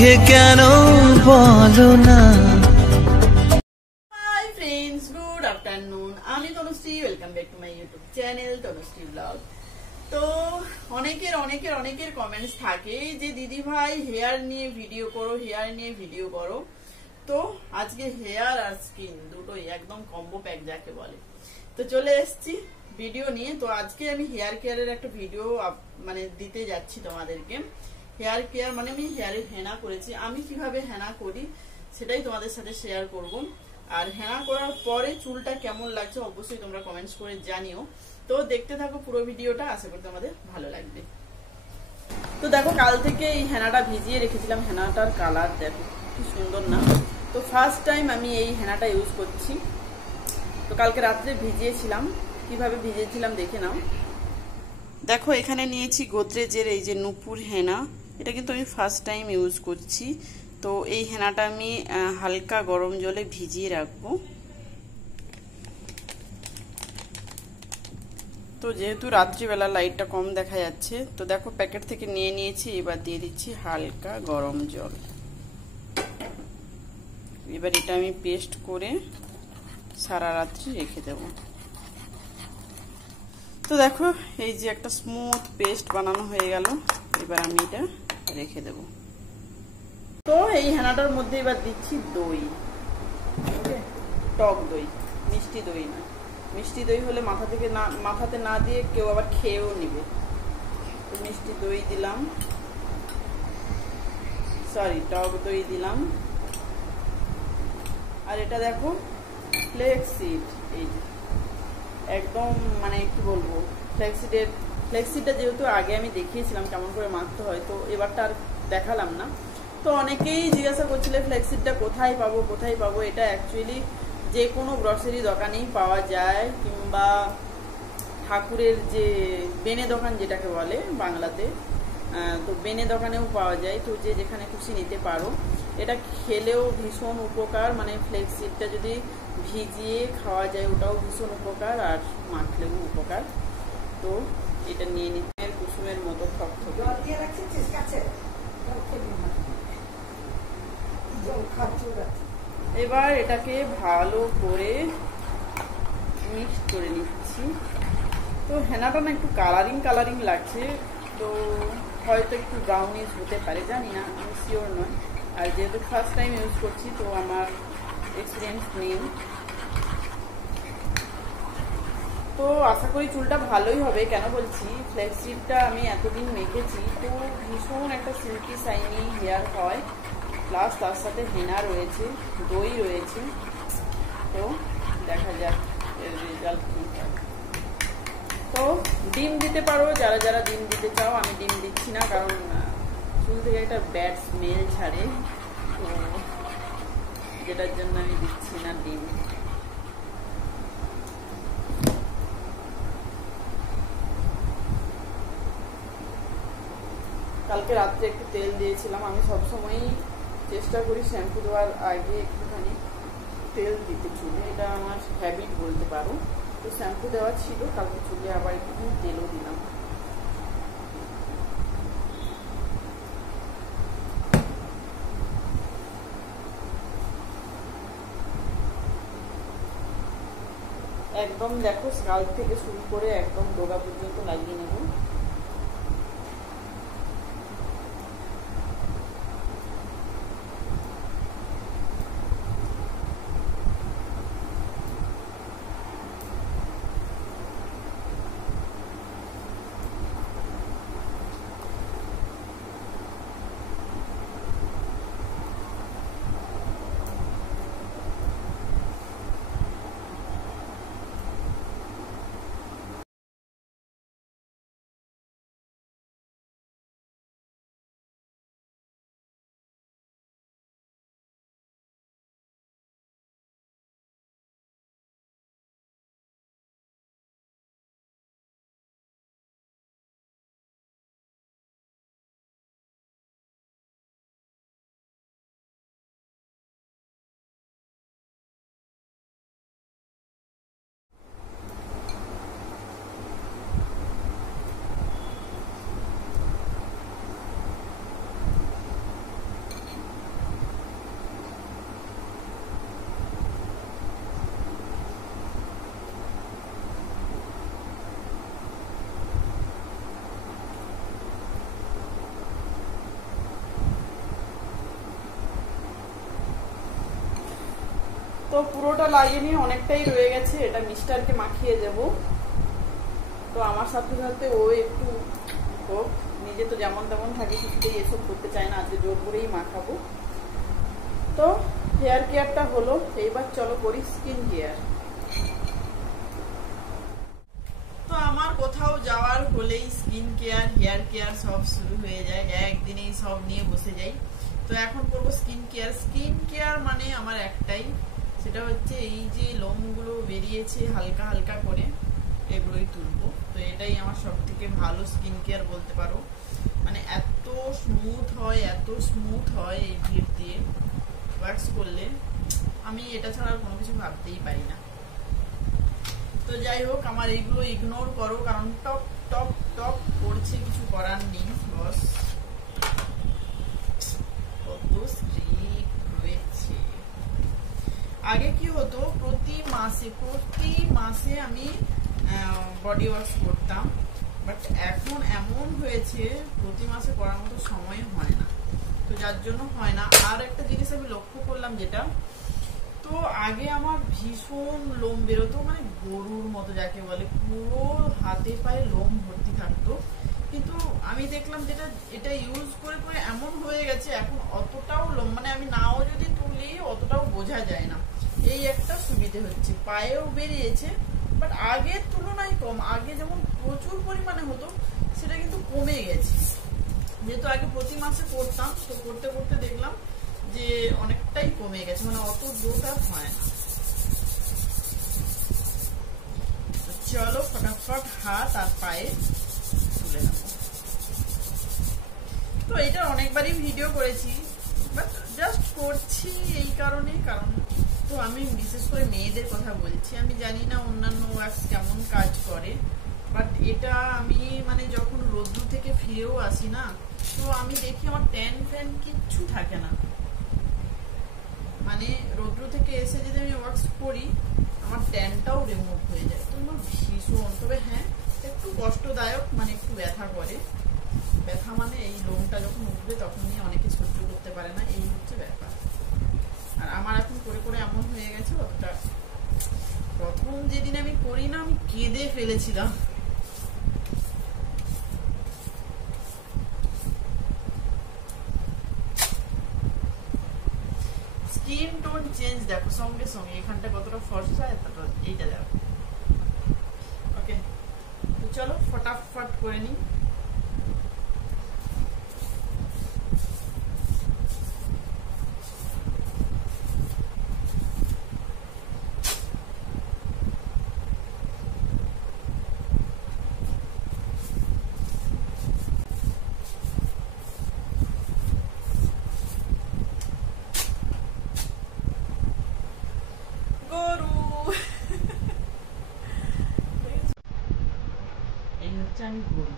মুখে কেন বলো না। Hi friends, good afternoon. আমি Tanushree, welcome back to my YouTube channel Tanushree blog. তো অনেকের কমেন্টস থাকে যে দিদি ভাই হেয়ার নিয়ে ভিডিও করো। তো আজকে হেয়ার আর স্কিন দুটোই একদম কম্বো প্যাক যাকে বলে। তো চলে এসেছি ভিডিও নিয়ে। তো আজকে আমি হেয়ার কেয়ারের একটা ভিডিও মানে দিতে যাচ্ছি তোমাদেরকে। হেয়ার কেয়ার মানে আমি হেয়ারে হেনা করেছি, আমি কিভাবে হেনা করি সেটাই তোমাদের সাথে শেয়ার করব। আর হেনা করার পরে চুলটা কেমন লাগছে অবশ্যই তোমরা কমেন্টস করে জানিও। তো দেখতে থাকো পুরো ভিডিওটা, আশা করি তোমাদের ভালো লাগবে। তো দেখো, কাল থেকে এই হেনাটা ভিজিয়ে রেখেছিলাম। হেনাটার কালার দেখো কি সুন্দর না। তো ফার্স্ট টাইম আমি এই হেনাটা ইউজ করছি। তো কালকে রাত্রে ভিজিয়েছিলাম, কিভাবে ভিজিয়েছিলাম দেখে নাও। দেখো এখানে নিয়েছি গোদরেজের এই যে নূপুর হেনা, এটা কিন্তু আমি ফার্স্ট টাইম ইউজ করছি। তো এই হেনাটা আমি হালকা গরম জলে ভিজিয়ে রাখবো। তো যেহেতু রাত্রিবেলা লাইটটা কম দেখা যাচ্ছে, তো দেখো প্যাকেট থেকে নিয়ে নিয়েছি। এবার দিয়ে দিচ্ছি হালকা গরম জল। এবার এটা আমি পেস্ট করে সারা রাত্রি রেখে দেব। তো দেখো এই যে একটা স্মুথ পেস্ট বানানো হয়ে গেল। এবার আমি এটা রেখে দেব। তো এই হেনাটার মধ্যে এবার দিচ্ছি দই, টক দই, মিষ্টি দই না। মিষ্টি দই হলে মাথাতে না দিয়ে কেউ আবার খেয়েও নিবে। তো মিষ্টি দই দিলাম, সরি টক দই দিলাম। আর এটা দেখো ফ্লেক্সিড, এই যে একদম মানে কি বলবো, ফ্লেক্সিডটা যেহেতু আগে আমি দেখিয়েছিলাম কেমন করে মাখতে হয়, তো এবারটা আর দেখালাম না। তো অনেকেই জিজ্ঞাসা করছিলে ফ্লেক্সিডটা কোথায় পাবো। এটা অ্যাকচুয়ালি যে কোনো গ্রসারি দোকানেই পাওয়া যায়, কিংবা ঠাকুরের যে বেনে দোকান যেটাকে বলে বাংলাতে, তো বেনে দোকানেও পাওয়া যায়। তো যে যেখানে খুশি নিতে পারো। এটা খেলেও ভীষণ উপকার, মানে ফ্লেক্সিডটা যদি ভিজিয়ে খাওয়া যায় ওটাও ভীষণ উপকার, আর মাখলেও উপকার। তো এটা নিয়ে নিতে কুসুমের মতো থকথকে। এবার এটাকে ভালো করে মিক্স করে নিচ্ছি। তো হেনাটা না একটু কালারিং লাগছে, তো হয়তো একটু ব্রাউনিশ হতে পারে, জানি না, আমি শিওর নয়। আর যেহেতু ফার্স্ট টাইম ইউজ করছি তো আমার এক্সপিরিয়েন্স নেই। তো আশা করি চুলটা ভালোই হবে। কেন বলছি, ফ্লেক্সিডটা আমি এতদিন মেখেছি, তো ভীষণ একটা সিল্কি শাইনি হেয়ার হয়, প্লাস তার সাথে হেনা রয়েছে, দই রয়েছে। তো দেখা যাক এর রেজাল্ট কি হয়। তো ডিম দিতে পারো যারা ডিম দিতে চাও। আমি ডিম দিচ্ছি না, কারণ চুল থেকে একটা ব্যাড স্মেল ছাড়ে, তো যেটার জন্য আমি দিচ্ছি না ডিম। কালকে রাত্রে একটু তেল দিয়েছিলাম। আমি সবসময়ই চেষ্টা করি শ্যাম্পু দেওয়ার আগে একটুখানি তেল দিতে চুলে, এটা আমার হ্যাবিট বলতে পারো। তো শ্যাম্পু দেওয়া ছিল, কালকে চুলে আবার একটুখানি তেলও দিলাম। একদম দেখো স্কাল্প থেকে শুরু করে একদম ডোগা পর্যন্ত লাগিয়ে নেব। তো পুরোটা লাগিয়ে অনেকটাই রয়ে গেছে, এটা মিস্টারকে মাখিয়ে দেব। তো আমার সাথে সাথে ও একটু হোক, নিজে তো যেমন তেমন থাকে, কিছুতেই এসব করতে চায় না, আজকে জোর করেই মাখাবো। তো হেয়ার কেয়ারটা হলো, এইবার চলো করি স্কিন কেয়ার। তো আমার কোথাও যাওয়ার হলেই স্কিন কেয়ার হেয়ার কেয়ার সব শুরু হয়ে যায়, একদিনেই সব নিয়ে বসে যাই। তো এখন করবো স্কিন কেয়ার। স্কিন কেয়ার মানে আমার একটাই, সেটা হচ্ছে এই যে লোমগুলো বেরিয়েছে হালকা হালকা করে, এগুলোই তুলবো। তো এটাই আমার সব থেকে ভালো স্কিন কেয়ার বলতে পারো। মানে এত স্মুথ হয়, এত স্মুথ হয় এই ভিড় দিয়ে ওয়াক্স করলে, আমি এটা ছাড়া আর কোনো কিছু ভাবতেই পারি না। তো যাই হোক, আমার এইগুলো ইগনোর করো, কারণ টপ টপ টপ করছে, কিছু করার নেই বস। কত স্ট্রিক্ট রয়েছে। আগে কি হতো, প্রতি মাসে আমি বডি ওয়াশ করতাম, বাট এখন এমন হয়েছে প্রতি মাসে করার মতো সময় হয় না। তো যার জন্য হয় না। আর একটা জিনিস আমি লক্ষ্য করলাম, যেটা তো আগে আমার ভীষণ লোম বেরোতো, মানে গরুর মতো যাকে বলে, পুরো হাতে পায়ে লোম ভর্তি থাকতো। কিন্তু আমি দেখলাম যেটা এটা ইউজ করে করে এমন হয়ে গেছে, এখন অতটাও লোম, মানে আমি নাও যদি তুলি অতটাও বোঝা যায় না। এই একটা সুবিধে হচ্ছে, পায়েও বেরিয়েছে, বাট আগের তুলনায় কম। আগে যেমন প্রচুর পরিমাণে হতো, সেটা কিন্তু কমে গেছে। যেহেতু আগে প্রতি মাসে করতাম, তো করতে করতে দেখলাম যে অনেকটাই কমে গেছে, মানে অত জোরটা হয় না। চলো ফটাফট হাত আর পায়ে তুলে নেব। তো এটা অনেকবারই ভিডিও করেছি, বাট জাস্ট করছি এই কারণে, কারণ তো আমি বিশেষ করে মেয়েদের কথা বলছি। আমি জানি না অন্যান্য ওয়াক্স কেমন কাজ করে, বাট এটা আমি মানে যখন রোদ্দুর থেকে ফিরেও আসি না, তো আমি দেখি আমার ট্যান ফ্যান কিচ্ছু থাকে না। মানে রোদ্র থেকে এসে যদি আমি ওয়াক্স করি, আমার ট্যানটাও রিমুভ হয়ে যায়। তো আমার ভীষণ, তবে হ্যাঁ একটু কষ্টদায়ক, মানে একটু ব্যথা করে। ব্যথা মানে এই লোমটা যখন উঠবে তখনই অনেকে সহ্য করতে পারে না, এই হচ্ছে ব্যাপার। আর আমার এখন করে করে এমন হয়ে গেছে, অতটা প্রথম যেদিন আমি করি না, আমি কেঁদে ফেলেছিলাম। স্কিন টোন চেঞ্জ দেখো সঙ্গে সঙ্গে, এখানটা কতটা ফর্সা, এতটা এইটা দেখো। ওকে, তো চলো ফটাফট করে নিই। আমি গরু,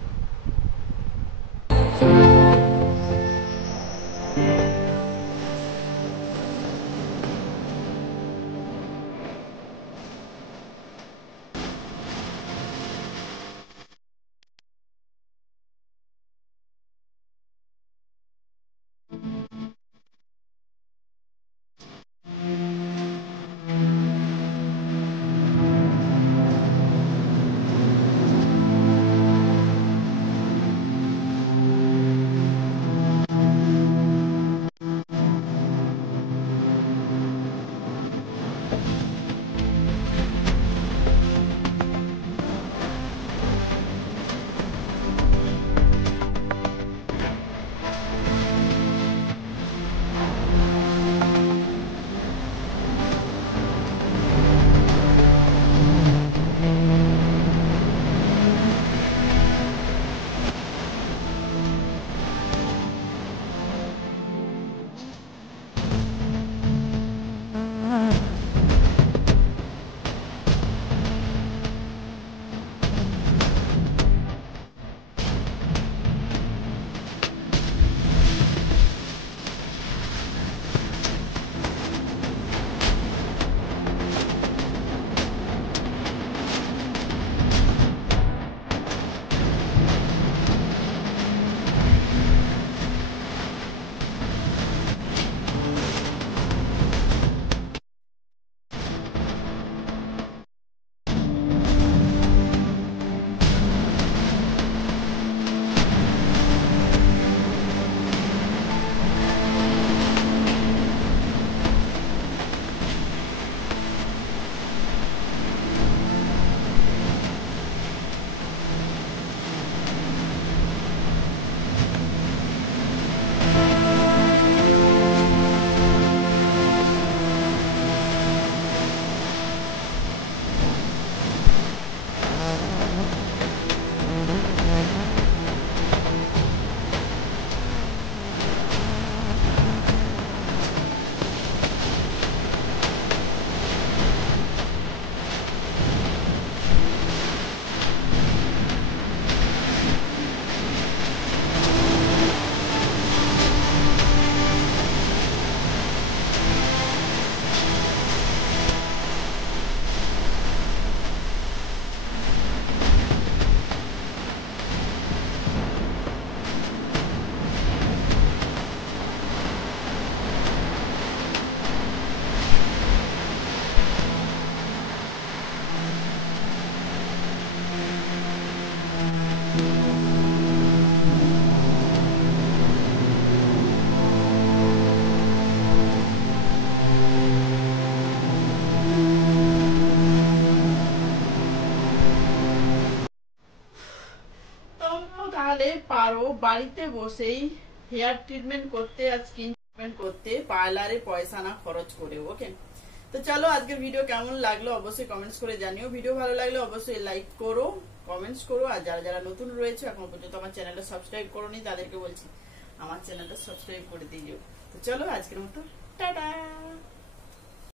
বাড়িতে বসেই হেয়ার ট্রিটমেন্ট করতে আর স্কিন ট্রিটমেন্ট করতে পার্লারে পয়সা না খরচ করে। ওকে, তো চলো আজকের ভিডিও কেমন লাগলো অবশ্যই কমেন্টস করে জানিও। ভিডিও ভালো লাগলে অবশ্যই লাইক করো, কমেন্টস করো। আর যারা যারা নতুন রয়েছে এখন পর্যন্ত আমার চ্যানেলটা সাবস্ক্রাইব করোনি তাদেরকে বলছি আমার চ্যানেলটা সাবস্ক্রাইব করে দিও। তো চলো আজকের মতো টাটা।